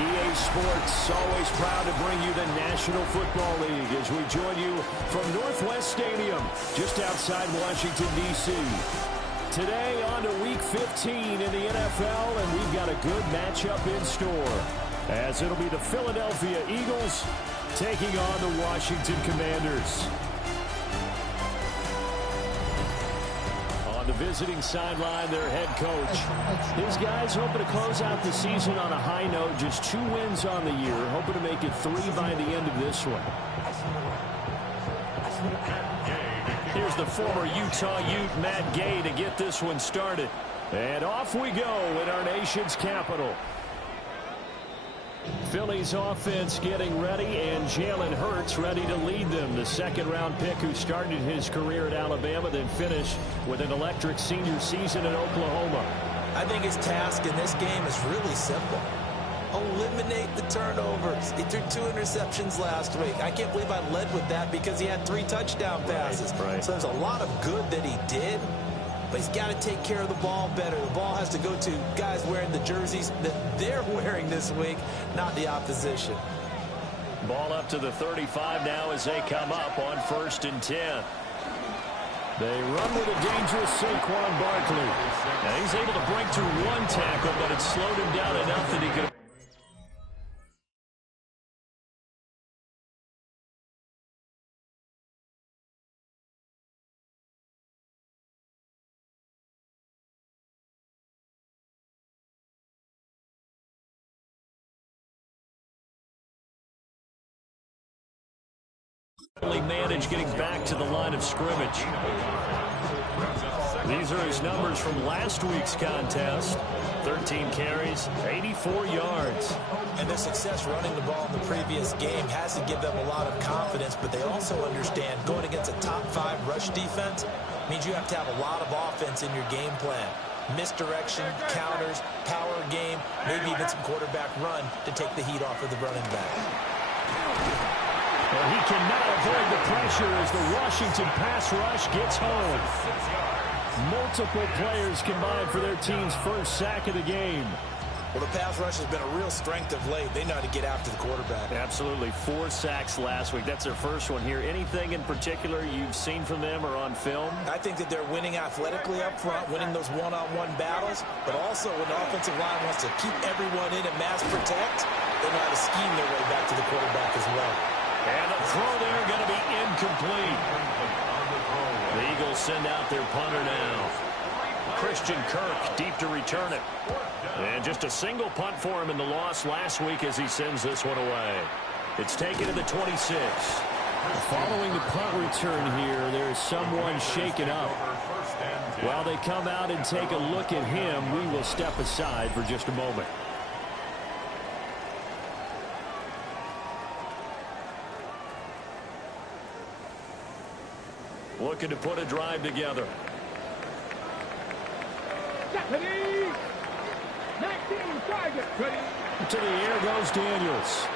EA Sports, always proud to bring you the National Football League as we join you from Northwest Stadium, just outside Washington, D.C. Today on to Week 15 in the NFL, and we've got a good matchup in store, as it'll be the Philadelphia Eagles taking on the Washington Commanders. On the visiting sideline, their head coach. His guys hoping to close out the season on a high note, just 2 wins on the year, hoping to make it 3 by the end of this one. Here's the former Utah Ute, Matt Gay, to get this one started. And off we go in our nation's capital. Philly's offense getting ready, and Jalen Hurts ready to lead them. The second-round pick who started his career at Alabama, then finished with an electric senior season in Oklahoma. I think his task in this game is really simple. Eliminate the turnovers. He threw 2 interceptions last week. I can't believe I led with that because he had 3 touchdown passes. Right. So there's a lot of good that he did, but he's got to take care of the ball better. The ball has to go to guys wearing the jerseys that they're wearing this week, not the opposition. Ball up to the 35 now as they come up on 1st and 10. They run with a dangerous Saquon Barkley. Now he's able to break through 1 tackle, but it slowed him down enough that he could... managed getting back to the line of scrimmage. These are his numbers from last week's contest. 13 carries, 84 yards. And their success running the ball in the previous game has to give them a lot of confidence, but they also understand going against a top 5 rush defense means you have to have a lot of offense in your game plan. Misdirection, counters, power game, maybe even some quarterback run to take the heat off of the running back. Well, he cannot avoid the pressure as the Washington pass rush gets home. Multiple players combined for their team's first sack of the game. Well, the pass rush has been a real strength of late. They know how to get after the quarterback. Absolutely. 4 sacks last week. That's their first one here. Anything in particular you've seen from them or on film? I think that they're winning athletically up front, winning those one-on-one battles, but also when the offensive line wants to keep everyone in and mass protect, they know how to scheme their way back to the quarterback as well. And the throw there going to be incomplete. The Eagles send out their punter now. Christian Kirk deep to return it. And just a single punt for him in the loss last week as he sends this one away. It's taken to the 26. Following the punt return here, there's someone shaken up. While they come out and take a look at him, we will step aside for just a moment. Looking to put a drive together. To the air goes Daniels.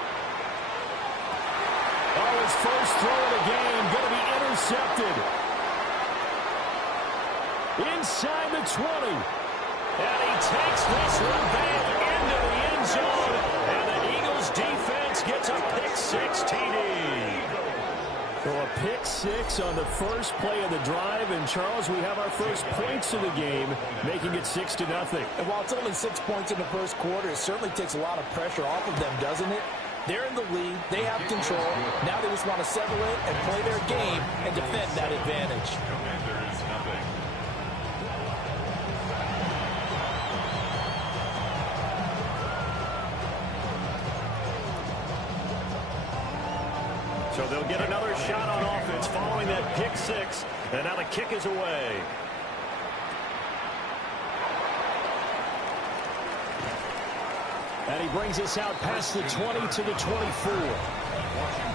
Oh, his first throw of the game going to be intercepted. Inside the 20. And he takes this one back into the end zone. And the Eagles defense gets a pick-6 TD. So a pick-6 on the first play of the drive. And, Charles, we have our first points of the game, making it 6-0. And while it's only 6 points in the first quarter, it certainly takes a lot of pressure off of them, doesn't it? They're in the lead. They have control. Now they just want to settle it and play their game and defend that advantage. So they'll get another shot on offense following that pick-6, and now the kick is away. And he brings us out past the 20 to the 24.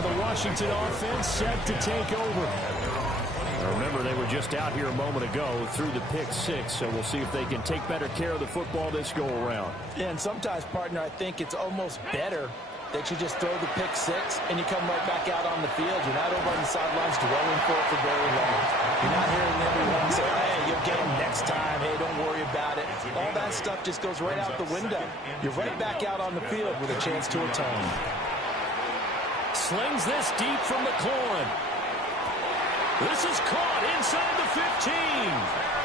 The Washington offense set to take over. Remember, they were just out here a moment ago through the pick-6, so we'll see if they can take better care of the football this go-around. And sometimes, partner, I think it's almost better that you just throw the pick six and you come right back out on the field. You're not over on the sidelines dwelling for it for very long. You're not hearing everyone say, hey, you'll get them next time. Hey, don't worry about it. All that stuff just goes right out the window. You're right back out on the field with a chance to atone. Slings this deep from McLaurin. This is caught inside the 15.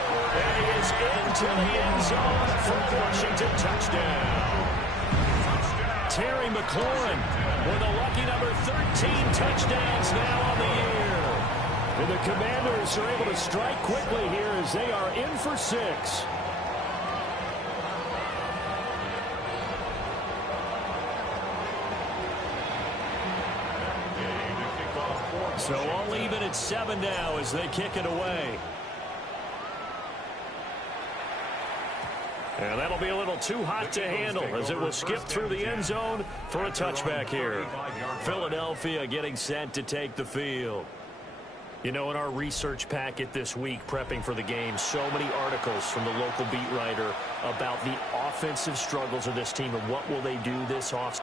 And he is into the end zone for a Washington touchdown. Terry McLaurin with a lucky number 13 touchdowns now on the year. And the Commanders are able to strike quickly here as they are in for 6. So all even at 7 now as they kick it away. And that'll be a little too hot to handle as it will skip through the end zone for a touchback here. Philadelphia getting set to take the field. You know, in our research packet this week, prepping for the game, so many articles from the local beat writer about the offensive struggles of this team and what will they do this offseason.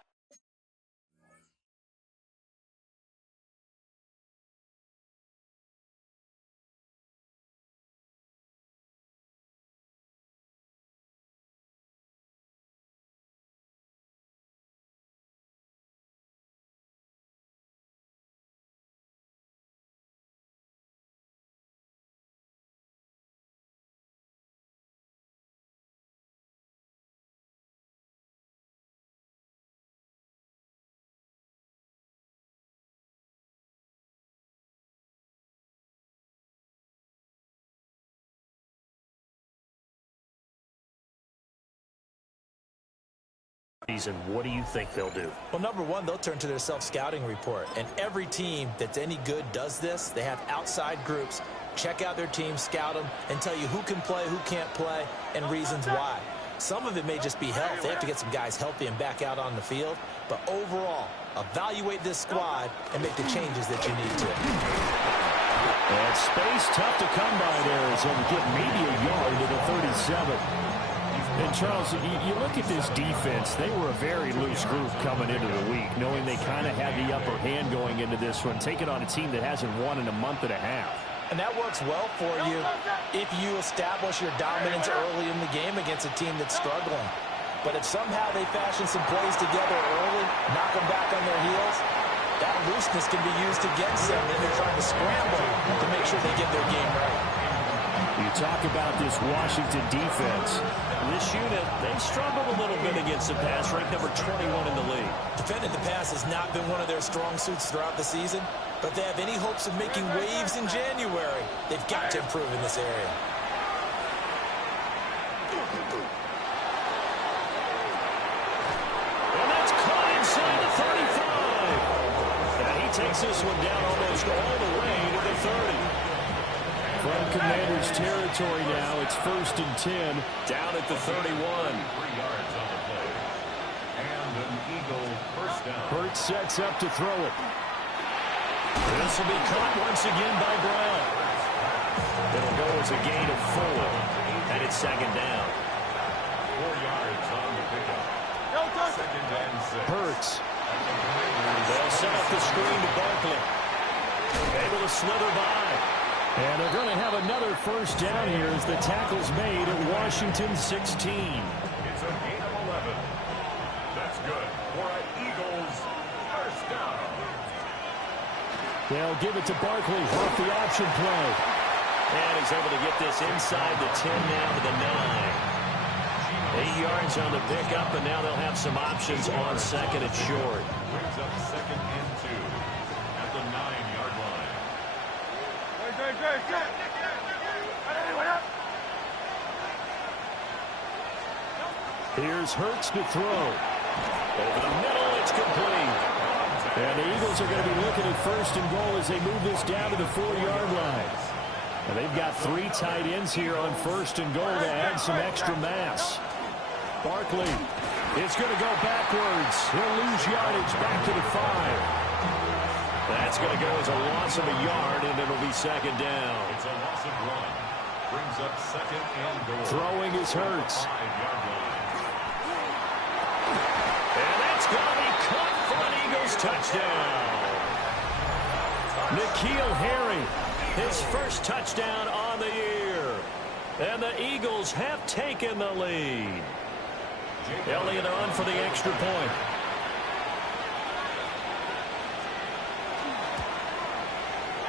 What do you think they'll do? Well, number one, they'll turn to their self-scouting report. And every team that's any good does this. They have outside groups. Check out their team, scout them, and tell you who can play, who can't play, and reasons why. Some of it may just be health. They have to get some guys healthy and back out on the field. But overall, evaluate this squad and make the changes that you need to. And space tough to come by there as they'll get maybe a yard to the 37. And, Charles, you look at this defense, they were a very loose group coming into the week, knowing they kind of had the upper hand going into this one, taking on a team that hasn't won in a month and a half. And that works well for you if you establish your dominance early in the game against a team that's struggling. But if somehow they fashion some plays together early, knock them back on their heels, that looseness can be used against them when they're trying to scramble to make sure they get their game right. You talk about this Washington defense. This unit, they've struggled a little bit against the pass, ranked number 21 in the league. Defending the pass has not been one of their strong suits throughout the season, but they have any hopes of making waves in January. They've got to improve in this area. And that's caught inside the 35. And he takes this one down almost all the way to the 30. From Commanders territory now, it's 1st and 10, down at the 31. 3 yards on the play. And an Eagle first down. Hurts sets up to throw it. This will be caught once again by Brown. It'll go as a gain of 4, and it's 2nd down. 4 yards on the pickup. 2nd and 6. Hurts. They'll set up the screen to Barkley. Able to slither by. And they're going to have another first down here as the tackle's made at Washington 16. It's a gain of 11. That's good for an Eagles first down. They'll give it to Barkley off the option play. And he's able to get this inside the 10 now to the 9. 8 yards on the pickup, and now they'll have some options on 2nd and short. Brings up 2nd and 2 at the 9-yard line. Here's Hurts to throw. Over the middle, it's complete. And the Eagles are going to be looking at 1st and goal as they move this down to the 4-yard line. And they've got 3 tight ends here on 1st and goal to add some extra mass. Barkley is going to go backwards. He'll lose yardage back to the 5. That's going to go as a loss of a yard, and it'll be 2nd down. It's a loss of 1. Brings up 2nd and goal. Throwing is Hurts. 5-yard line. And that's going to be caught for touchdown. N'Keal Harry, his first touchdown on the year. And the Eagles have taken the lead. Elliott on for the extra point.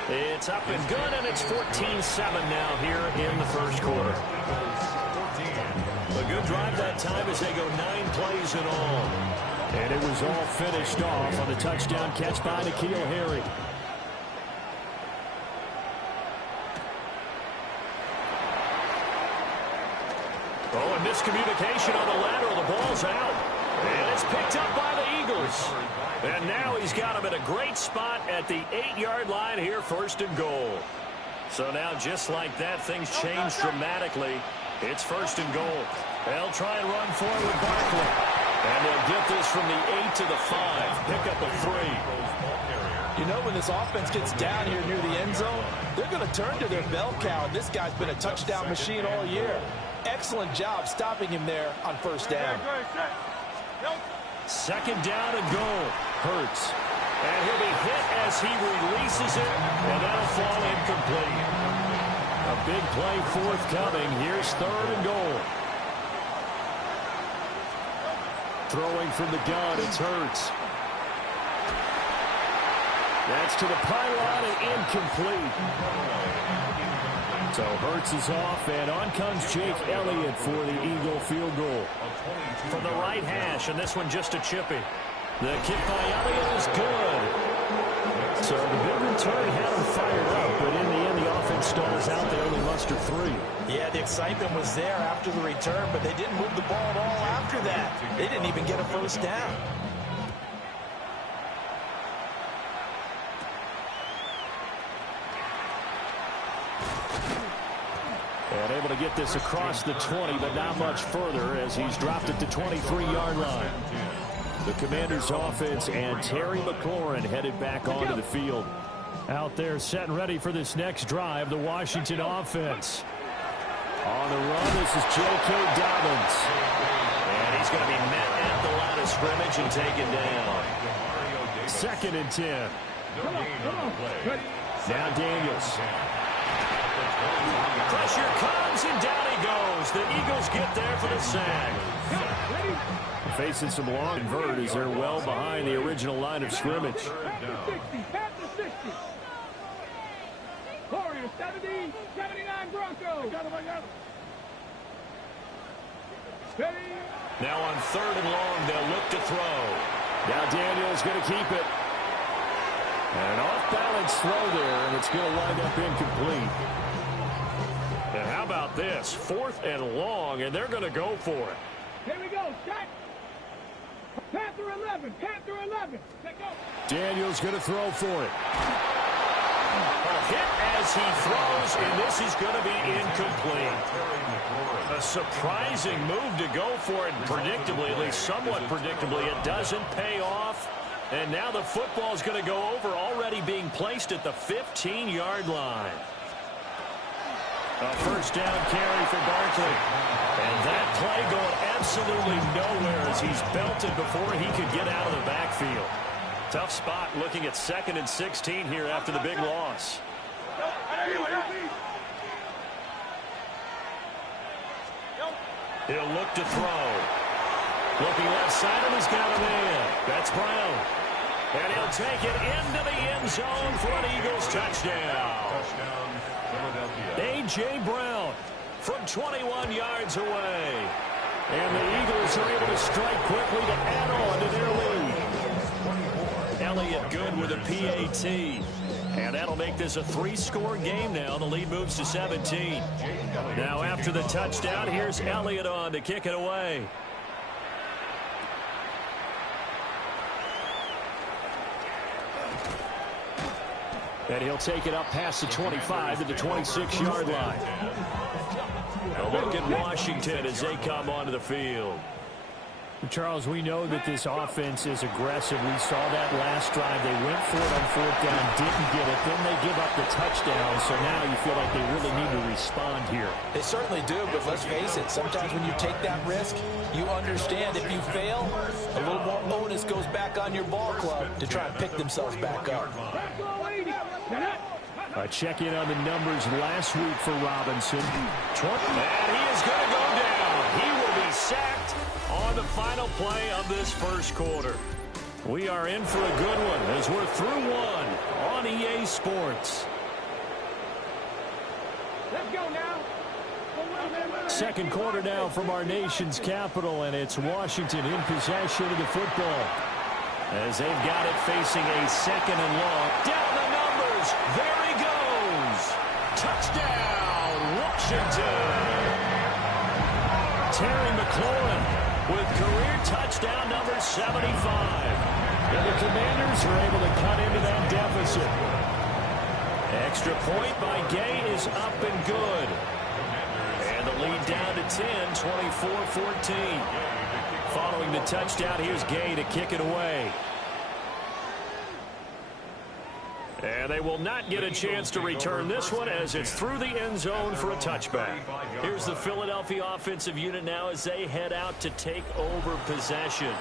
It's up and good, and it's 14-7 now here in the first quarter. A good drive that time as they go 9 plays in all. And it was all finished off on the touchdown catch by N'Keal Harry. Oh, and miscommunication on the lateral. The ball's out. And it's picked up by the Eagles. And now he's got him at a great spot at the 8-yard line here, 1st and goal. So now, just like that, things change dramatically. It's 1st and goal. They'll try and run forward with Barkley. And they'll get this from the 8 to the 5. Pick up a 3. You know, when this offense gets down here near the end zone, they're going to turn to their bell cow. And this guy's been a touchdown machine all year. Excellent job stopping him there on 1st down. 2nd down and goal. Hurts. And he'll be hit as he releases it, and that'll fall incomplete. A big play forthcoming. Here's 3rd and goal. Throwing from the gun, it's Hurts. That's to the pylon and incomplete. So Hurts is off, and on comes Jake Elliott for the Eagle field goal. From the right hash, and this one just a chippy. The kick by Elliott is good. So the big return had him fired up, but in the end, the offense stalls out. They only muster 3. Yeah, the excitement was there after the return, but they didn't move the ball at all after that. They didn't even get a 1st down. And able to get this across the 20, but not much further as he's dropped it to 23-yard line. The Commanders' offense and Terry McLaurin headed back onto the field. Out there set and ready for this next drive, the Washington offense. On the run, this is J.K. Dobbins. And he's going to be met at the line of scrimmage and taken down. 2nd and 10. Now Daniels. Pressure comes, and down he goes. The Eagles get there for the sack. Facing some long invert as they're well behind the original line of scrimmage. Warriors 70, 79 Broncos. Now on 3rd and long, they'll look to throw. Now Daniels going to keep it. And an off-balance throw there, and it's going to wind up incomplete. And how about this? 4th and long, and they're going to go for it. Here we go. Shot. Panther 11. Panther 11. Let's go. Daniels going to throw for it. A hit as he throws, and this is going to be incomplete. A surprising move to go for it, predictably, at least somewhat predictably. It doesn't pay off. And now the football is going to go over, already being placed at the 15-yard line. A 1st down carry for Barkley. And that play going absolutely nowhere as he's belted before he could get out of the backfield. Tough spot looking at 2nd and 16 here after the big loss. He'll look to throw. Looking left side, and he's got a man. That's Brown. And he'll take it into the end zone for an Eagles touchdown. A.J. Brown from 21 yards away. And the Eagles are able to strike quickly to add on to their lead. Elliott good with a PAT. And that'll make this a 3-score game now. The lead moves to 17. Now after the touchdown, here's Elliott on to kick it away. And he'll take it up past the 25 to the 26-yard line. A look at Washington as they come onto the field. Charles, we know that this offense is aggressive. We saw that last drive. They went for it on 4th down, didn't get it. Then they give up the touchdown. So now you feel like they really need to respond here. They certainly do, but let's face it. Sometimes when you take that risk, you understand if you fail, a little more onus goes back on your ball club to try and pick themselves back up. A check-in on the numbers last week for Robinson. And he is going to go down. He will be sacked on the final play of this first quarter. We are in for a good one as we're through one on EA Sports. Let's go now. Second quarter now from our nation's capital, and it's Washington in possession of the football. As they've got it facing a second and long. Down the numbers. There he goes. Touchdown, Washington. Terry McLaurin with career touchdown number 75. And the Commanders are able to cut into that deficit. Extra point by Gay is up and good. And the lead down to 10, 24-14. Following the touchdown, here's Gay to kick it away. And they will not get a chance to return this one as it's through the end zone for a touchback. Here's the Philadelphia offensive unit now as they head out to take over possession.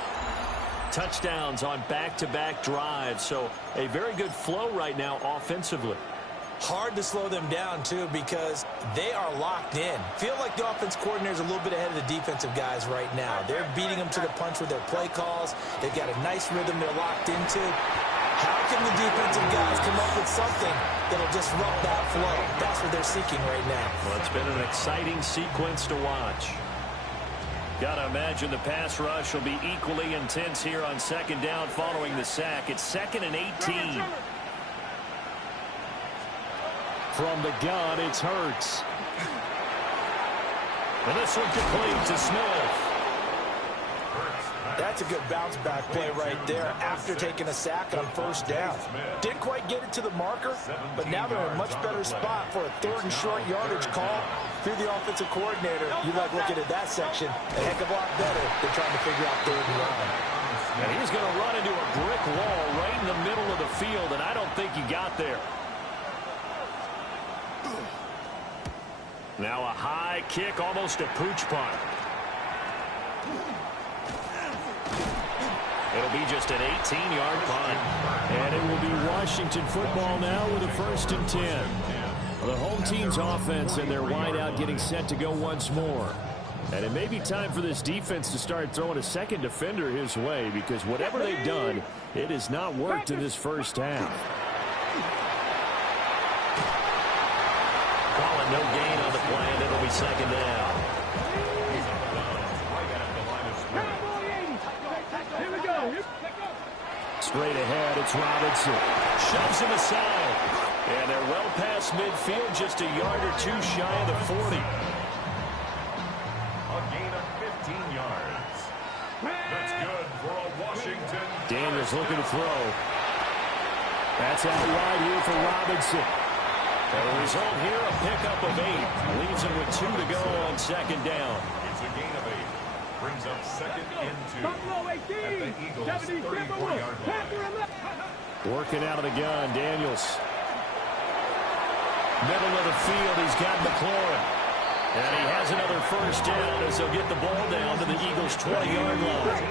Touchdowns on back-to-back drives, so a very good flow right now offensively. Hard to slow them down, too, because they are locked in. Feel like the offense coordinator is a little bit ahead of the defensive guys right now. They're beating them to the punch with their play calls. They've got a nice rhythm they're locked into. How can the defensive guys come up with something that'll disrupt that flow? That's what they're seeking right now. Well, it's been an exciting sequence to watch. Got to imagine the pass rush will be equally intense here on second down following the sack. It's 2nd and 18. From the gun, it's Hurts. And this one complete to Smith. That's a good bounce-back play right there after taking a sack on first down. Didn't quite get it to the marker, but now they're in a much better spot for a 3rd and short yardage call through the offensive coordinator. You like looking at that section a heck of a lot better than trying to figure out 3rd and long. And he's going to run into a brick wall right in the middle of the field, and I don't think he got there. Now a high kick, almost a pooch punt. It'll be just an 18-yard punt. And it will be Washington football now with a 1st and 10. The home team's offense and their wideout getting set to go once more. And it may be time for this defense to start throwing a second defender his way, because whatever they've done, it has not worked in this first half. Calling no gain on the play, and it'll be second down. Straight ahead, it's Robinson. Shoves him aside. And they're well past midfield, just a yard or two shy of the 40. A gain of 15 yards. That's good for a Washington. Daniels looking to throw. That's out wide here for Robinson. And the result here, a pickup of 8. Leaves him with 2 to go on second down. It's a gain of 8. Brings up 2nd and 2 at the Eagles' 34-yard line. Working out of the gun, Daniels. Middle of the field, he's got McLaurin. And he has another first down as they'll get the ball down to the Eagles' 20-yard line.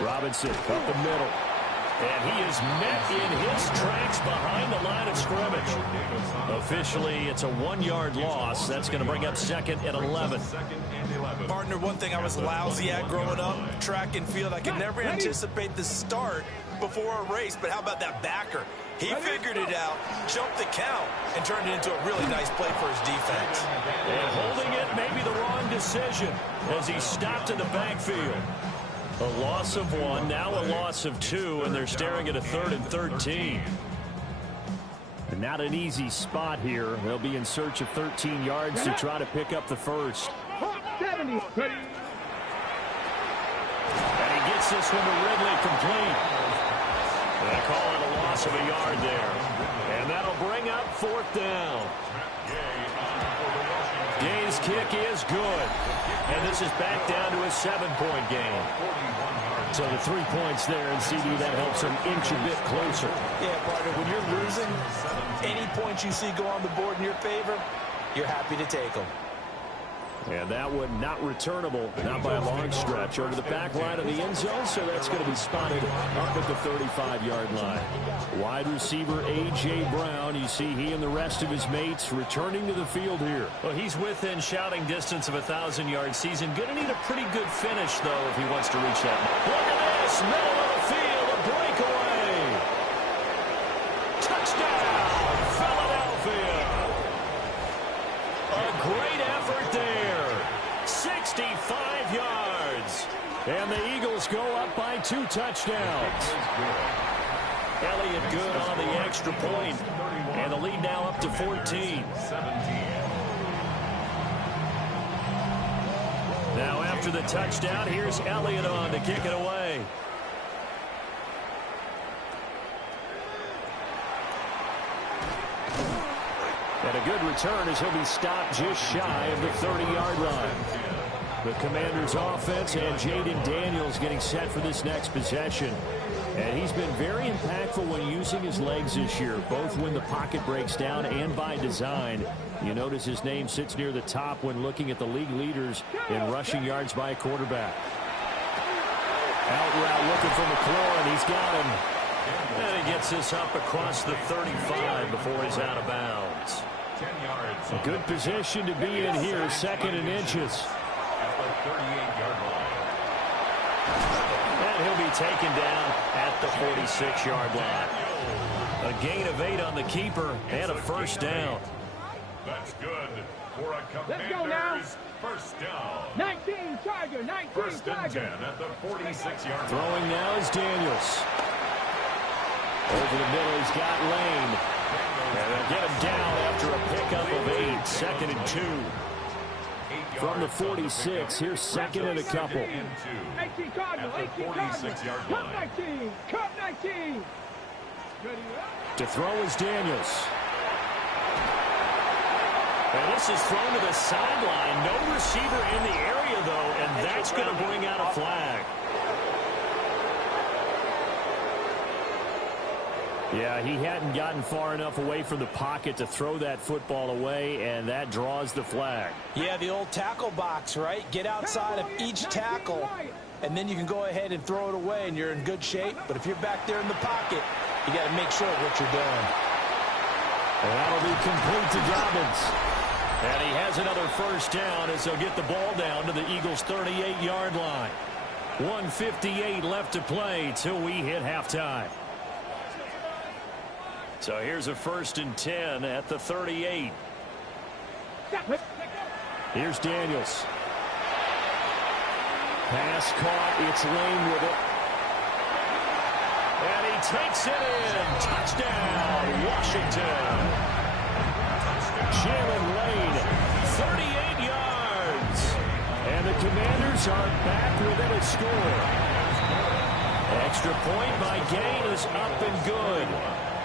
Robinson up the middle. And he is met in his tracks behind the line of scrimmage. Officially, it's a 1-yard loss. That's going to bring up 2nd and 11. Partner, one thing I was lousy at growing up, track and field, I could never anticipate the start before a race, but how about that backer? He figured it out, jumped the count, and turned it into a really nice play for his defense. And holding it may be the wrong decision as he stopped in the backfield. A loss of 1, now a loss of 2, and they're staring at a 3rd and 13. And not an easy spot here. They'll be in search of 13 yards to try to pick up the first. 70. And he gets this one to Ridley complete. They call it a loss of a yard there. And that'll bring up 4th down. Gay's kick is good. And this is back down to a 7-point game. So the 3 points there, and CD, that helps them inch a bit closer. Yeah, partner, when you're losing, any points you see go on the board in your favor, you're happy to take them. And that one not returnable, not by a long stretch, over the back line of the end zone, so that's going to be spotted up at the 35-yard line. Wide receiver A.J. Brown, you see he and the rest of his mates returning to the field here. Well, he's within shouting distance of a 1,000-yard season. Going to need a pretty good finish, though, if he wants to reach that. Look at this, middle of the field, a breakaway. Touchdown, Philadelphia. A great effort there. 65 yards. And the Eagles go up by 2 touchdowns. Elliott good on the extra point. And the lead now up to 14. Now after the touchdown, here's Elliott on to kick it away. And a good return as he'll be stopped just shy of the 30-yard line. The Commanders' offense and Jaden Daniels getting set for this next possession. And he's been very impactful when using his legs this year, both when the pocket breaks down and by design. You notice his name sits near the top when looking at the league leaders in rushing yards by a quarterback. Out route looking for McLaurin, and he's got him. And he gets this up across the 35 before he's out of bounds. A good position to be in here, 2nd and inches. And he'll be taken down at the 46-yard line. A gain of 8 on the keeper and a first down. That's good for a Let's go now. Commanders first down. 19 Charger, 19 First and 10 Charger. at the 46-yard line. Throwing now is Daniels. Over the middle, he's got Lane. And they'll get him down after a pickup of 8, 2nd and 2. From the 46, here's 2nd and a couple. 18 Cardinal, 18 Cardinal. Cup 19, Cup 19. To throw is Daniels. And this is thrown to the sideline. No receiver in the area, though, and that's going to bring out a flag. Yeah, he hadn't gotten far enough away from the pocket to throw that football away, and that draws the flag. Yeah, the old tackle box, right? Get outside of each tackle, and then you can go ahead and throw it away, and you're in good shape. But if you're back there in the pocket, you got to make sure what you're doing. And that'll be complete to Dobbins. And he has another first down as they'll get the ball down to the Eagles' 38-yard line. 1:58 left to play till we hit halftime. So here's a 1st and 10 at the 38. Here's Daniels. Pass caught. It's Lane with it. And he takes it in. Touchdown, Washington. Jalen Lane, 38 yards. And the Commanders are back within a score. Extra point by Gain is up and good.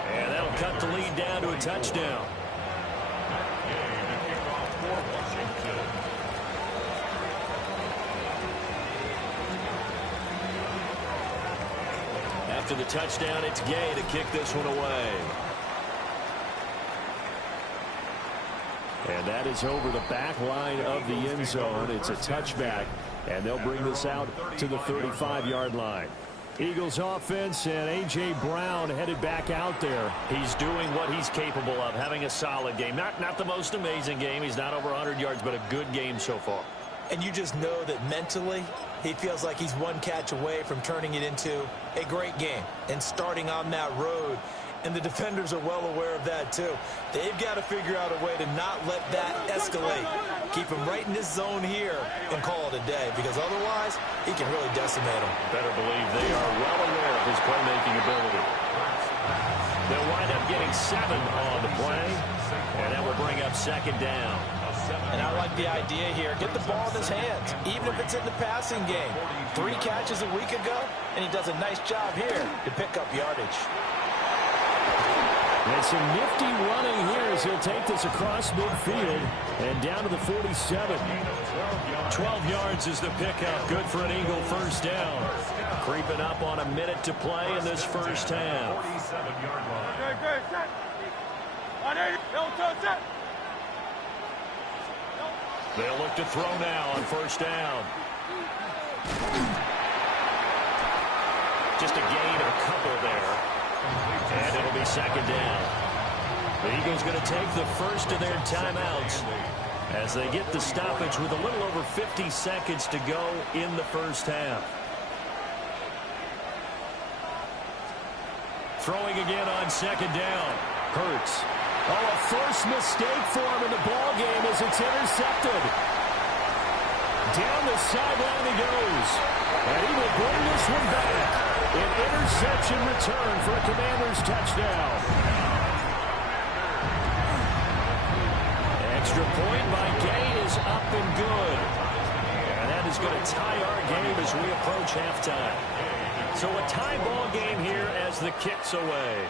And that'll cut the lead down to a touchdown. After the touchdown, it's Gay to kick this one away. And that is over the back line of the end zone. It's a touchback, and they'll bring this out to the 35-yard line. Eagles offense and A.J. Brown headed back out there. He's doing what he's capable of, having a solid game. Not the most amazing game. He's not over 100 yards, but a good game so far. And you just know that mentally, he feels like he's one catch away from turning it into a great game and starting on that road. And the defenders are well aware of that, too. They've got to figure out a way to not let that escalate. Keep him right in this zone here and call it a day, because otherwise, he can really decimate him. Better believe they are well aware of his playmaking ability. They'll wind up getting 7 on the play, and that will bring up 2nd down. And I like the idea here. Get the ball in his hands, even if it's in the passing game. 3 catches a week ago, and he does a nice job here to pick up yardage. And some nifty running here as he'll take this across midfield and down to the 47. 12 yards is the pickup. Good for an Eagle first down. Creeping up on a minute to play in this first half. They'll look to throw now on first down. Just a gain of a couple there. And it'll be second down. The Eagles going to take the first of their timeouts as they get the stoppage with a little over 50 seconds to go in the first half. Throwing again on second down. Hurts. Oh, a first mistake for him in the ball game as it's intercepted. Down the sideline he goes. And he will bring this one back. An interception return for a Commanders touchdown. Extra point by Gay is up and good. And that is going to tie our game as we approach halftime. So a tie ball game here as the kick's away.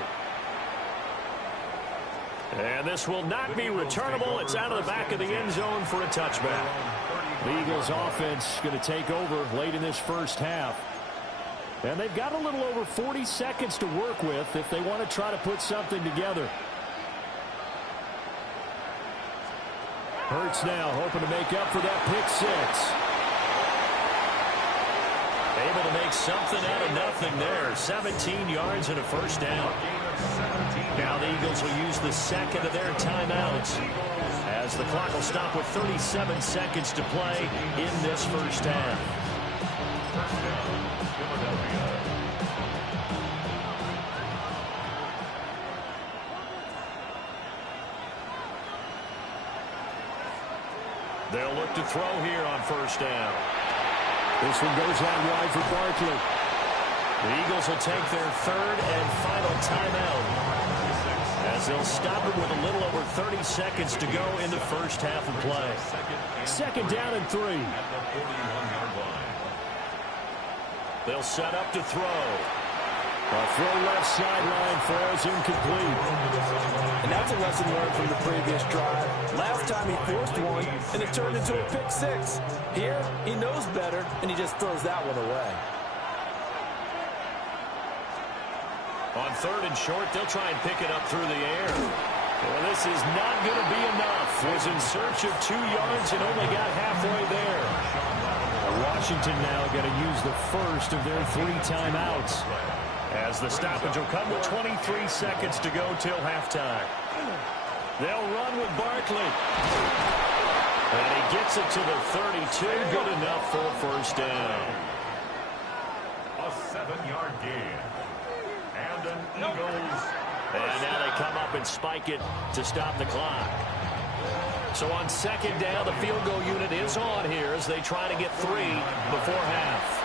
And this will not be returnable. It's out of the back of the end zone for a touchback. The Eagles offense going to take over late in this first half. And they've got a little over 40 seconds to work with if they want to try to put something together. Hurts now hoping to make up for that pick six. Able to make something out of nothing there. 17 yards and a first down. Now the Eagles will use the second of their timeouts as the clock will stop with 37 seconds to play in this first half. They'll look to throw here on first down. This one goes out wide for Barkley. The Eagles will take their third and final timeout as they'll stop it with a little over 30 seconds to go in the first half of play. Second down and 3. They'll set up to throw. A throw left sideline falls incomplete. And that's a lesson learned from the previous drive. Last time he forced one, and it turned into a pick six. Here, he knows better, and he just throws that one away. On third and short, they'll try and pick it up through the air. Well, this is not going to be enough. Was in search of 2 yards and only got halfway there. Washington now going to use the first of their 3 timeouts as the stoppage will come with 23 seconds to go till halftime. They'll run with Barkley. And he gets it to the 32. Good enough for a first down. A 7-yard gain. And an Eagles. And now they come up and spike it to stop the clock. So on second down, the field goal unit is on here as they try to get 3 before half.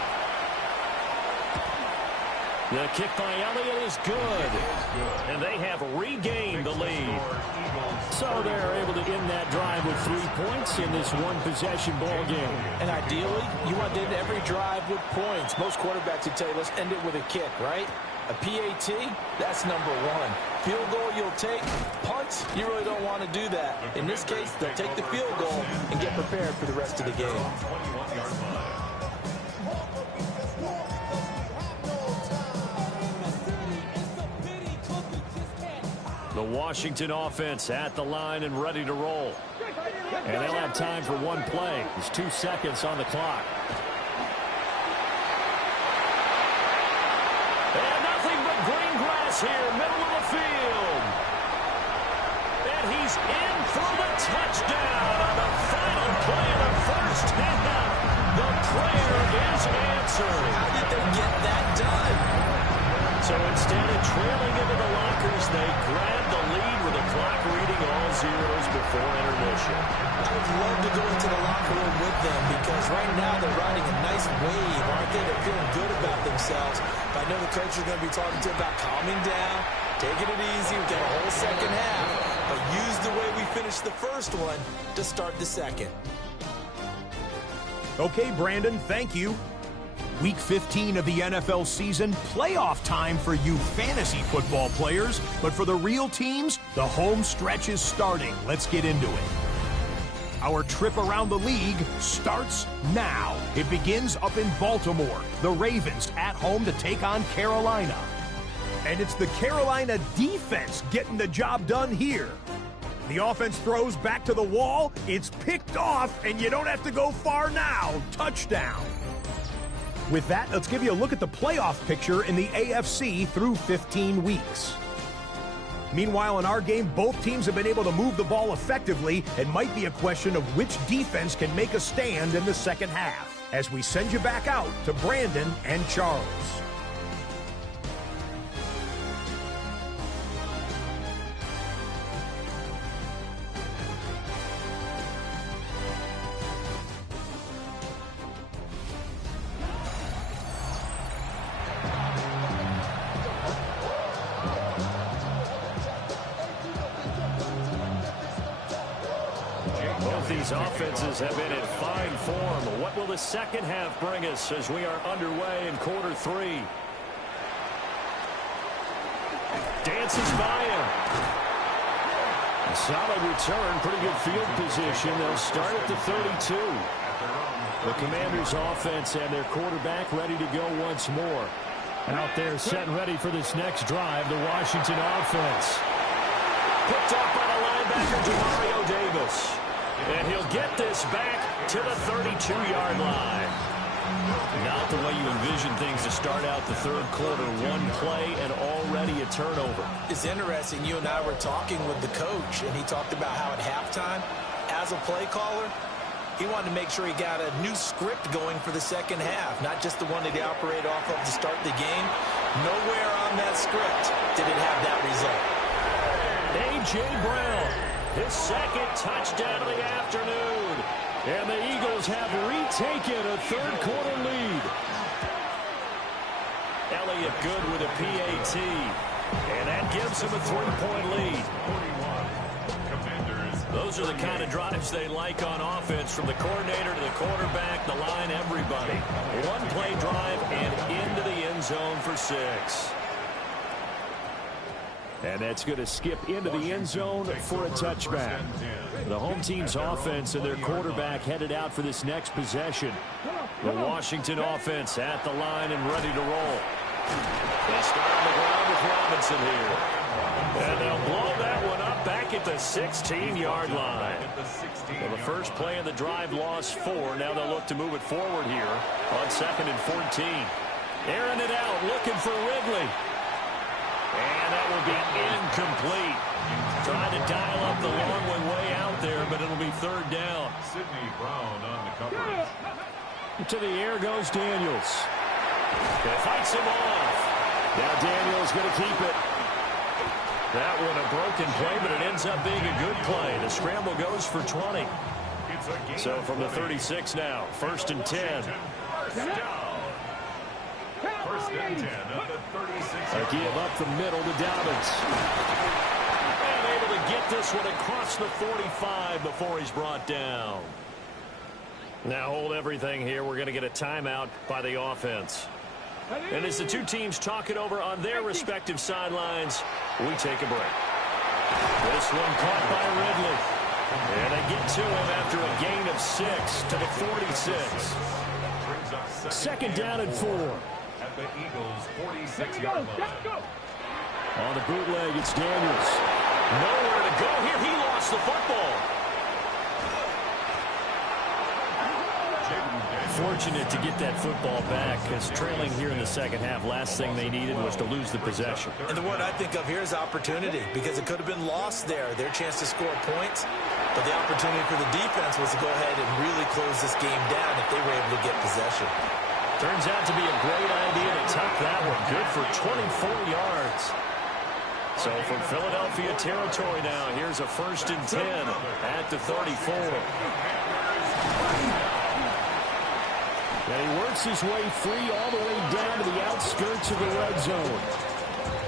The kick by Elliott is good. And they have regained the lead. So they're able to end that drive with 3 points in this one-possession ball game. And ideally, you want to end every drive with points. Most quarterbacks would tell you, let's end it with a kick, right? A PAT, that's number 1. Field goal you'll take. Punts, you really don't want to do that. In this case, they'll take the field goal and get prepared for the rest of the game. The Washington offense at the line and ready to roll. And they'll have time for one play. There's 2 seconds on the clock. And nothing but green grass here, middle of the field. And he's in for the touchdown on the final play of the first half. The prayer is answered. How did they get that done? So instead of trailing into the lockers, they grab the lead with the clock reading all zeros before intermission. I would love to go into the locker room with them because right now they're riding a nice wave, aren't they? They're feeling good about themselves. But I know the coach is going to be talking to them about calming down, taking it easy. We've got a whole second half, but use the way we finished the first one to start the second. Okay, Brandon, thank you. Week 15 of the NFL season, playoff time for you fantasy football players. But for the real teams, the home stretch is starting. Let's get into it. Our trip around the league starts now. It begins up in Baltimore. The Ravens at home to take on Carolina. And it's the Carolina defense getting the job done here. The offense throws back to the wall. It's picked off, and you don't have to go far now. Touchdown. With that, let's give you a look at the playoff picture in the AFC through 15 weeks. Meanwhile, in our game, both teams have been able to move the ball effectively. It might be a question of which defense can make a stand in the second half. As we send you back out to Brandon and Charles. Both these offenses have been in fine form. What will the second half bring us as we are underway in quarter three? Dances by him. A solid return, pretty good field position. They'll start at the 32. The Commanders' offense and their quarterback ready to go once more. Out there set and ready for this next drive, the Washington offense. Picked up by the linebacker, Demario Davis. And he'll get this back to the 32-yard line. Not the way you envision things to start out the third quarter. One play and already a turnover. It's interesting. You and I were talking with the coach, and he talked about how at halftime, as a play caller, he wanted to make sure he got a new script going for the second half, not just the one that he operated off of to start the game. Nowhere on that script did it have that result. A.J. Brown, his second touchdown of the afternoon. And the Eagles have retaken a third-quarter lead. Elliott good with a PAT. And that gives him a three-point lead. Those are the kind of drives they like on offense, from the coordinator to the quarterback, the line, everybody. One-play drive and into the end zone for 6. And that's going to skip into the end zone for a touchback. The home team's offense and their quarterback headed out for this next possession. The Washington offense at the line and ready to roll. They start on the ground with Robinson here. And they'll blow that one up back at the 16-yard line. Well, the first play of the drive lost 4. Now they'll look to move it forward here on 2nd and 14. Airing it out, looking for Ridley. And that will be incomplete. Trying to dial up the long way out there, but it'll be third down. Sidney Brown on the coverage. To the air goes Daniels. It fights him off. Now Daniels going to keep it. That one a broken play, but it ends up being a good play. The scramble goes for 20. So from the 36 now, 1st and 10. First and 10 at the 36. A give up the middle to Dobbins. And able to get this one across the 45 before he's brought down. Now hold everything here. We're going to get a timeout by the offense. And as the two teams talk it over on their respective sidelines, we take a break. This one caught by Ridley. And they get to him after a gain of 6 to the 46. Second down and 4. At the Eagles' 46-yard line. On the bootleg, it's Daniels. Nowhere to go here. He lost the football. Fortunate to get that football back, because trailing here in the second half, last thing they needed was to lose the possession. And the word I think of here is opportunity, because it could have been lost there, their chance to score points. But the opportunity for the defense was to go ahead and really close this game down if they were able to get possession. Turns out to be a great idea to tuck that one. Good for 24 yards. So from Philadelphia territory now, here's a 1st and 10 at the 34. And he works his way free all the way down to the outskirts of the red zone.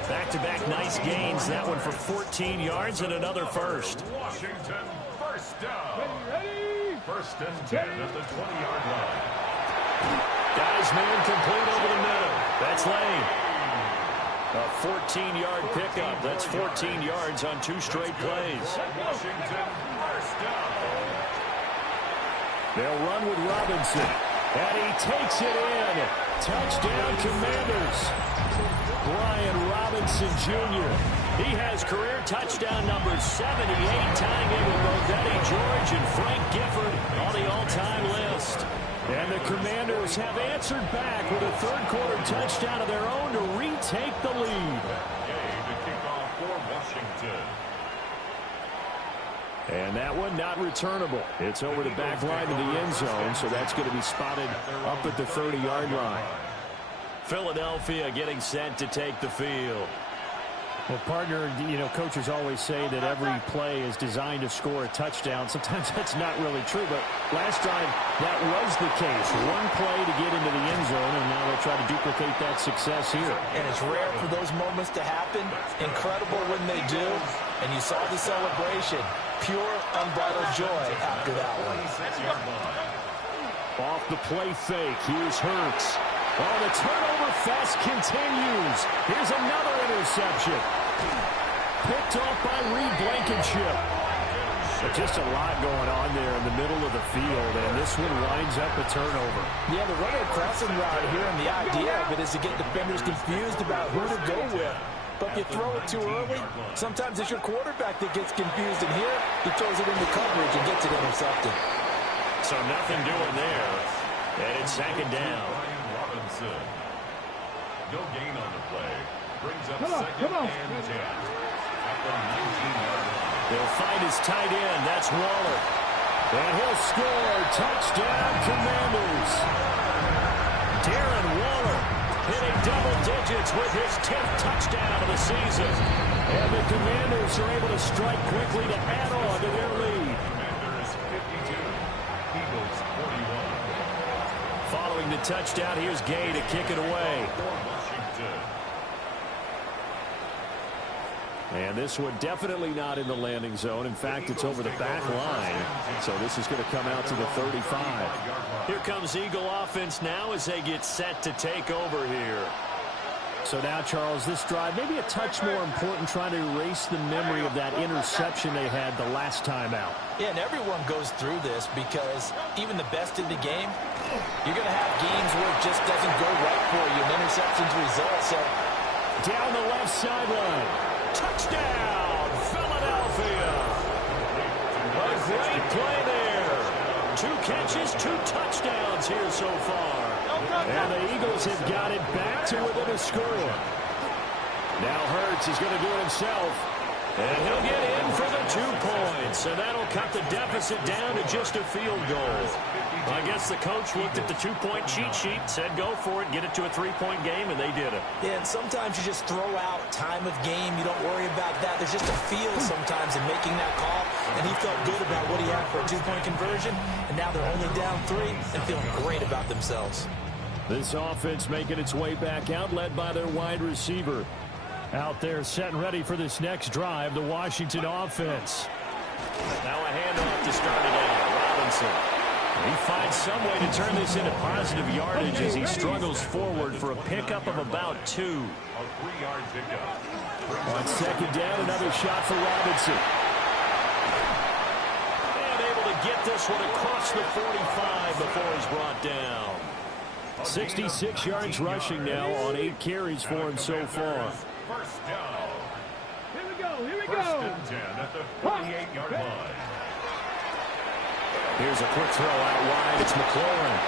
Back-to-back nice gains. That one for 14 yards and another first. Washington, first down. 1st and 10 at the 20-yard line. Guys, man, complete over the middle. That's Lane. A 14-yard pickup. That's 14 yards on 2 straight plays. Washington, first down. They'll run with Robinson. And he takes it in. Touchdown, Commanders. Brian Robinson Jr. He has career touchdown number 78, tying in with both Eddie George and Frank Gifford on the all-time list. And the Commanders have answered back with a third-quarter touchdown of their own to retake the lead. To kick off for Washington. And that one not returnable. It's over the back line of the end zone, so that's going to be spotted up at the 30-yard line. Philadelphia getting set to take the field. Well, partner, coaches always say that every play is designed to score a touchdown. Sometimes that's not really true, but last time that was the case. One play to get into the end zone, and now they'll try to duplicate that success here. And it's rare for those moments to happen. Incredible when they do. And you saw the celebration. Pure, unbridled joy after that one. Off the play fake, here's Hurts. Oh, the turnover fest continues. Here's another interception. Picked off by Reed Blankenship. But just a lot going on there in the middle of the field, and this one winds up a turnover. Yeah, the running crossing route here, and the idea of it is to get defenders confused about who to go with. But if you throw it too early, sometimes it's your quarterback that gets confused, and here he throws it into coverage and gets it intercepted. So nothing doing there, and it's second down. No gain on the play. Brings up second and 10 at the 19-yard line. They'll find his tight end. That's Waller. And he'll score. Touchdown, Commanders. Darren Waller hitting double digits with his 10th touchdown of the season. And the Commanders are able to strike quickly to add on to their lead. Commanders 52, Eagles 41. Following the touchdown, here's Gay to kick it away. And this one definitely not in the landing zone. In fact, it's over the back line. So this is going to come out to the 35. Here comes Eagle offense now as they get set to take over here. So now, Charles, this drive maybe a touch more important, trying to erase the memory of that interception they had the last time out. Yeah, and everyone goes through this because even the best in the game, you're going to have games where it just doesn't go right for you, and interceptions result. So down the left sideline. Touchdown, Philadelphia. A great play there. 2 catches, 2 touchdowns here so far. And the Eagles have got it back to within a score. Now Hurts is going to do it himself. And he'll get in for the 2 points. And that'll cut the deficit down to just a field goal. I guess the coach looked at the 2-point cheat sheet, said go for it, get it to a 3-point game, and they did it. Yeah, and sometimes you just throw out time of game. You don't worry about that. There's just a feel sometimes in making that call. And he felt good about what he had for a 2-point conversion. And now they're only down 3 and feeling great about themselves. This offense making its way back out, led by their wide receiver. Out there set and ready for this next drive, the Washington offense. Now a handoff to start it out. Robinson. He finds some way to turn this into positive yardage as he struggles forward for a pickup of about 2. A 3-yard pickup. On second down, another shot for Robinson. And able to get this one across the 45 before he's brought down. 66 yards rushing now on 8 carries for him so far. First down. Here we go, here we First go. and 10 at the 48-yard line. Here's a quick throw out wide. It's McLaurin.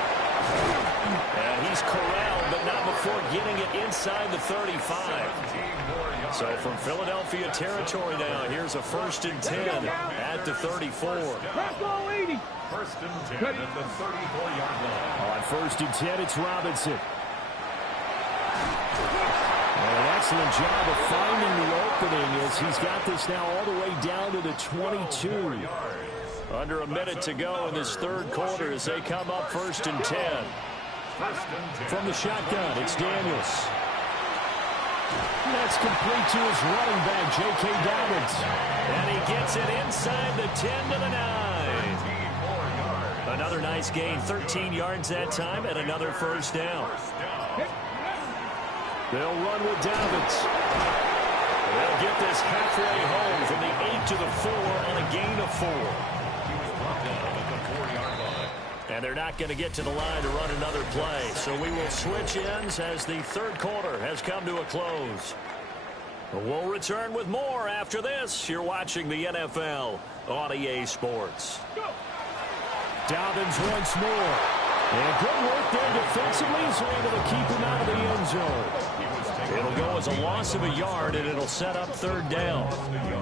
And he's corralled, but not before getting it inside the 35. So from Philadelphia territory now, here's a 1st and 10 at the 34. Bronco 80. First and 10 at the 34-yard line. On 1st and 10, it's Robinson. And an excellent job of finding the opening as he's got this now all the way down to the 22. Under a minute to go in this third quarter as they come up 1st and 10. From the shotgun, it's Daniels. That's complete to his running back, J.K. Dobbins. And he gets it inside the 10 to the 9. Another nice gain, 13 yards that time, and another 1st down. They'll run with Dobbins. They'll get this halfway home from the 8 to the 4 on a gain of 4. And they're not going to get to the line to run another play. So we will switch ends as the third quarter has come to a close. We'll return with more after this. You're watching the NFL on EA Sports. Dobbins once more. And good work there defensively, so able to keep him out of the end zone. It'll go as a loss of a yard, and it'll set up third down.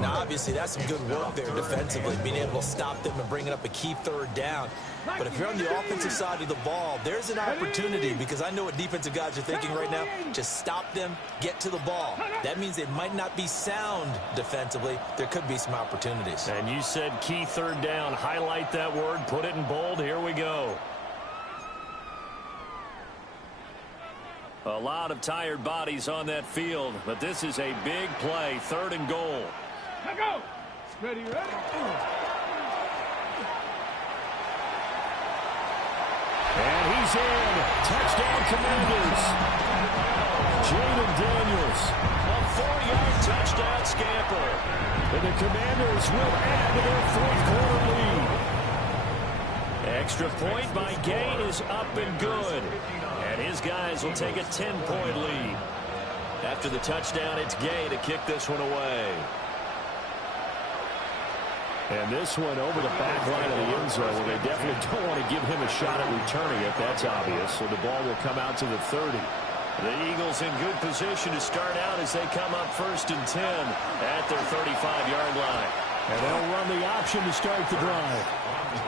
Now, obviously, that's some good work there defensively, being able to stop them and bringing up a key third down. But if you're on the offensive side of the ball, there's an opportunity, because I know what defensive guys are thinking right now. Just stop them, get to the ball. That means they might not be sound defensively. There could be some opportunities. And you said key third down. Highlight that word, put it in bold. Here we go. A lot of tired bodies on that field, but this is a big play, 3rd and goal. Let go. Ready, ready. And he's in. Touchdown, Commanders. Jaden Daniels. A 4-yard touchdown scamper. And the Commanders will add to their fourth-quarter lead. Extra point by Gain is up and good. And his guys will take a 10-point lead. After the touchdown, it's Gay to kick this one away. And this one over the back line of the end zone, where they definitely don't want to give him a shot at returning it. That's obvious. So the ball will come out to the 30. The Eagles in good position to start out as they come up 1st and 10 at their 35-yard line. And they'll run the option to start the drive.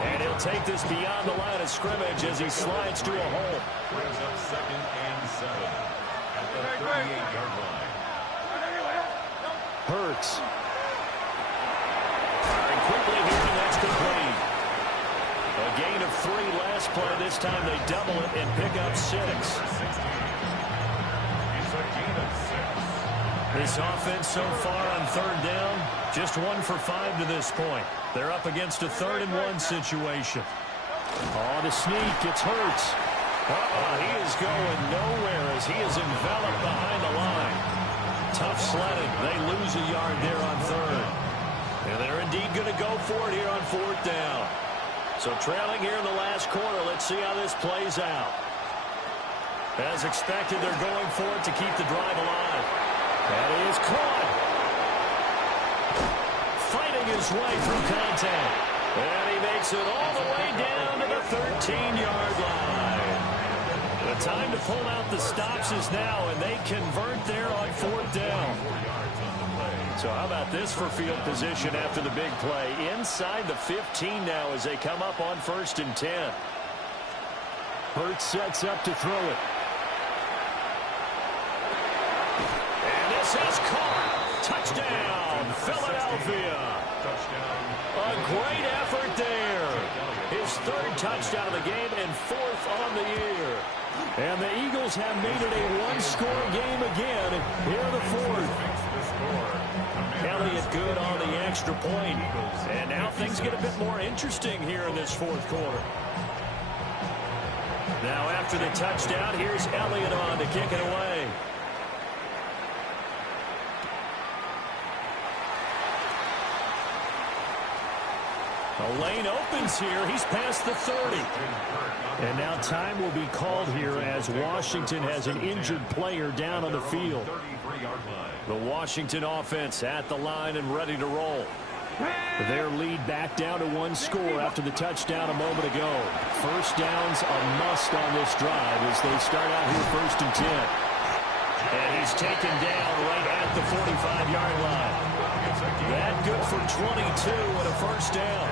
And he'll take this beyond the line of scrimmage as he slides to a hole. Brings up 2nd and 7 at the 38-yard line. Hurts. Firing quickly here, and that's complete. A gain of 3 last play. This time they double it and pick up 6. It's a gain of 6. This offense so far on 3rd down, just 1 for 5 to this point. They're up against a 3rd and 1 situation. Oh, the sneak. It's Hurts. He is going nowhere as he is enveloped behind the line. Tough sledding. They lose a yard there on 3rd. And they're indeed going to go for it here on 4th down. So trailing here in the last quarter, let's see how this plays out. As expected, they're going for it to keep the drive alive. That is caught. Fighting his way through contact. And he makes it all the way down to the 13-yard line. The time to pull out the stops is now, and they convert there on 4th down. So how about this for field position after the big play? Inside the 15 now as they come up on 1st and 10. Hurts sets up to throw it. And this is caught. Touchdown, Philadelphia. A great effort there. His 3rd touchdown of the game and 4th on the year. And the Eagles have made it a one-score game again here in the 4th. Elliott good on the extra point. And now things get a bit more interesting here in this 4th quarter. Now after the touchdown, here's Elliott on to kick it away. A lane opens here. He's past the 30. And now time will be called here as Washington has an injured player down on the field. The Washington offense at the line and ready to roll. Their lead back down to 1 score after the touchdown a moment ago. First down's a must on this drive as they start out here 1st and 10. And he's taken down right at the 45-yard line. That good for 22 and a first down.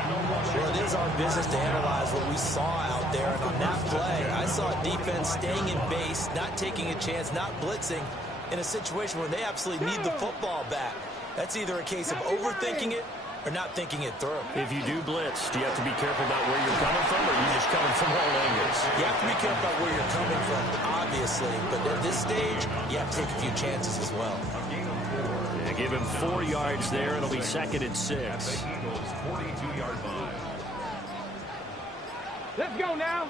Well, it is our business to analyze what we saw out there. And on that play, I saw a defense staying in base, not taking a chance, not blitzing in a situation where they absolutely need the football back. That's either a case of overthinking it or not thinking it through. If you do blitz, do you have to be careful about where you're coming from, or are you just coming from all angles? You have to be careful about where you're coming from, obviously. But at this stage, you have to take a few chances as well. Yeah, give him 4 yards there. It'll be 2nd and 6. Eagles 42-yard line. Let's go now.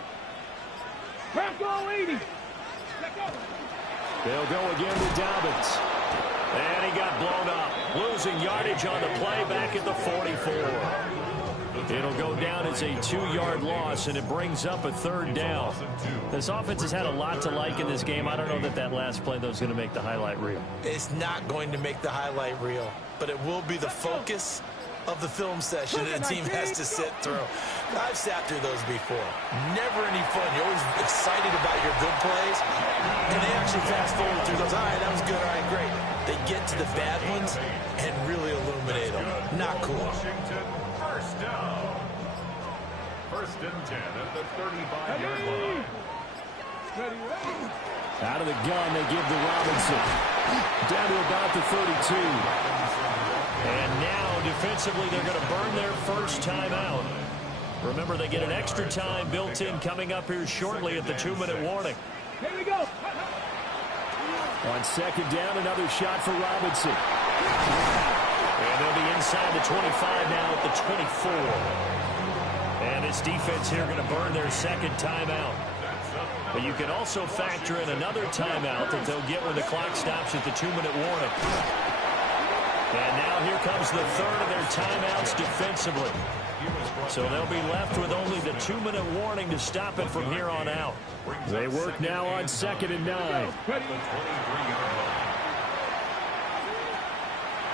Bronco 80. Let's go. They'll go again with Dobbins. And he got blown up. Losing yardage on the play back at the 44. The It'll go down as a 2-yard loss, and it brings up a 3rd down. This offense has had a lot to like in this game. I don't know that last play, though, is going to make the highlight reel. It's not going to make the highlight reel, but it will be the focus of the film session that the team has to sit through. I've sat through those before. Never any fun. You're always excited about your good plays, and they actually fast forward through those. All right, that was good. All right, great. They get to the bad ones and really illuminate them. Not cool. Washington, first down. 1st and 10 at the 35-yard line. Out of the gun, they give to Robinson. Down to about the 32. And now, defensively, they're going to burn their first timeout. Remember, they get an extra time built in coming up here shortly at the 2-minute warning. Here we go. On 2nd down, another shot for Robinson. And they'll be inside the 25 now at the 24. And this defense here going to burn their 2nd timeout. But you can also factor in another timeout that they'll get when the clock stops at the 2-minute warning. And now here comes the 3rd of their timeouts defensively. So they'll be left with only the 2-minute warning to stop it from here on out. They work now on 2nd and 9.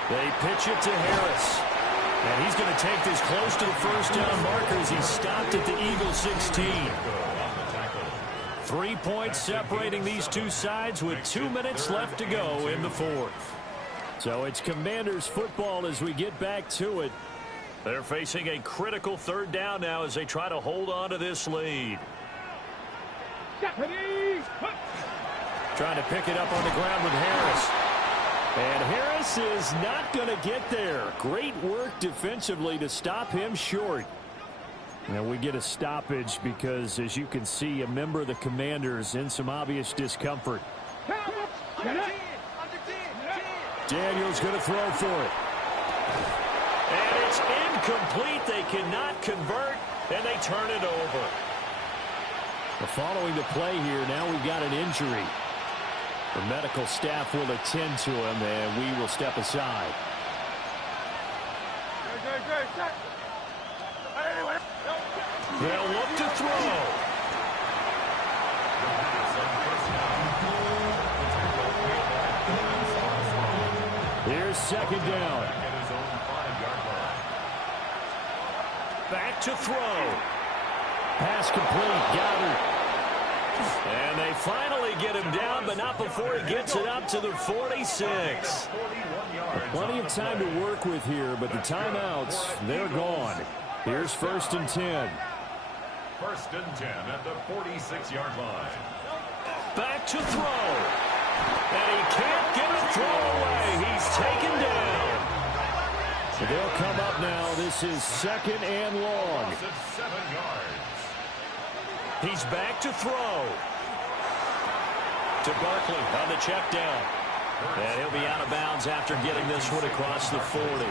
They pitch it to Harris. And he's going to take this close to the first down marker as he stopped at the Eagle 16. 3 points separating these two sides with 2 minutes left to go in the 4th. So it's Commanders football as we get back to it. They're facing a critical 3rd down now as they try to hold on to this lead. Trying to pick it up on the ground with Harris. And Harris is not going to get there. Great work defensively to stop him short. Now we get a stoppage because, as you can see, a member of the Commanders in some obvious discomfort. Daniel's going to throw for it. And it's incomplete. They cannot convert, and they turn it over. Following the play here, now we've got an injury. The medical staff will attend to him, and we will step aside. They'll look to throw. Here's 2nd down. Back to throw. Pass complete. Goddard. And they finally get him down, but not before he gets it up to the 46. Plenty of time to work with here, but the timeouts, they're gone. Here's 1st and 10. 1st and 10 at the 46-yard line. Back to throw. And he can't get a throw away. He's taken down. So they'll come up now. This is 2nd and long. 7 yards. He's back to throw. To Barkley on the check down. And he'll be out of bounds after getting this one across the 40.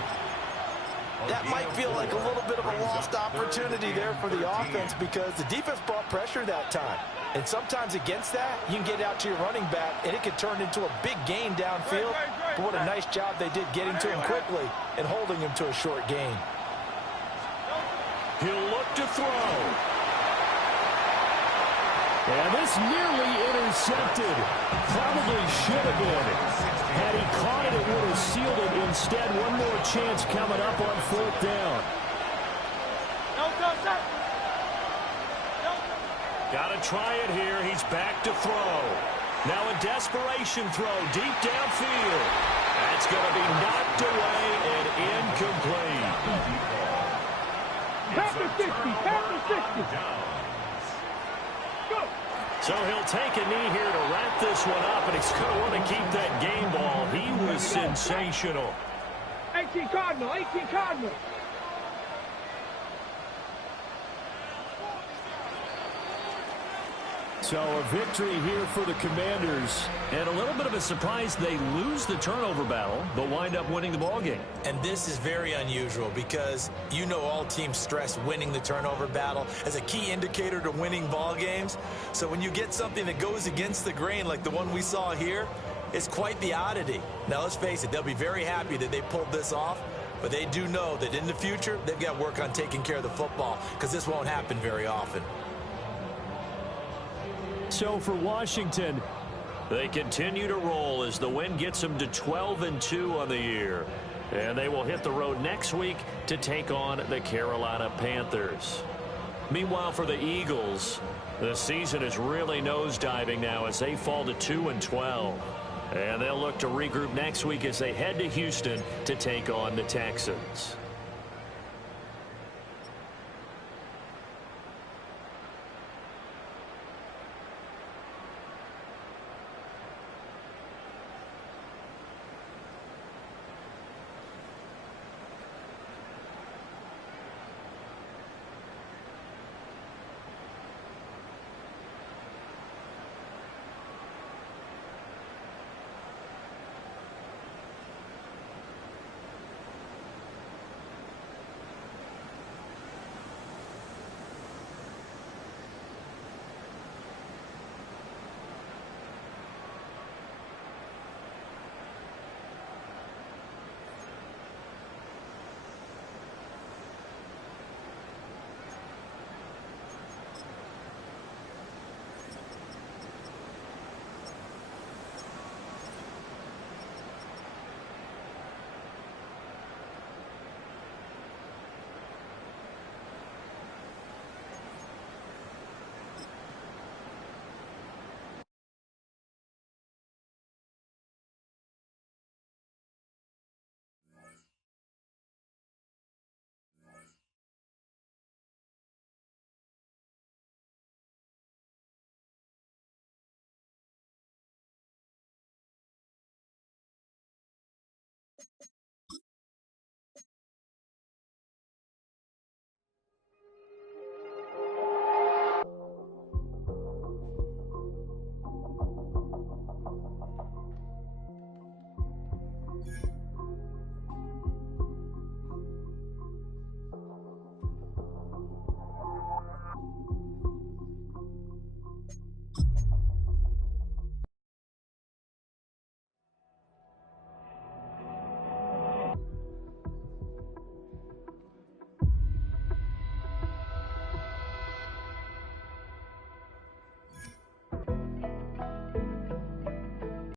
That might feel like a little bit of a lost opportunity there for the offense because the defense brought pressure that time. And sometimes against that, you can get out to your running back, and it could turn into a big gain downfield. But what a nice job they did getting to him quickly and holding him to a short gain. He'll look to throw. And this nearly intercepted. Probably should have been. Had he caught it, it would have sealed it. Instead, one more chance coming up on 4th down. Got to try it here. He's back to throw. Now a desperation throw deep downfield. That's going to be knocked away and incomplete. Past the 60, past the 60. Go. So he'll take a knee here to wrap this one up, and he's going to want to keep that game ball. He was sensational. 18 Cardinal, 18 Cardinal. So a victory here for the Commanders. And a little bit of a surprise, they lose the turnover battle, but wind up winning the ballgame. And this is very unusual because you know all teams stress winning the turnover battle as a key indicator to winning ball games. So when you get something that goes against the grain like the one we saw here, it's quite the oddity. Now let's face it, they'll be very happy that they pulled this off, But they do know that in the future, they've got to work on taking care of the football because this won't happen very often. So for Washington, they continue to roll as the win gets them to 12-2 on the year. And they will hit the road next week to take on the Carolina Panthers. Meanwhile, for the Eagles, the season is really nosediving now as they fall to 2-12. And they'll look to regroup next week as they head to Houston to take on the Texans.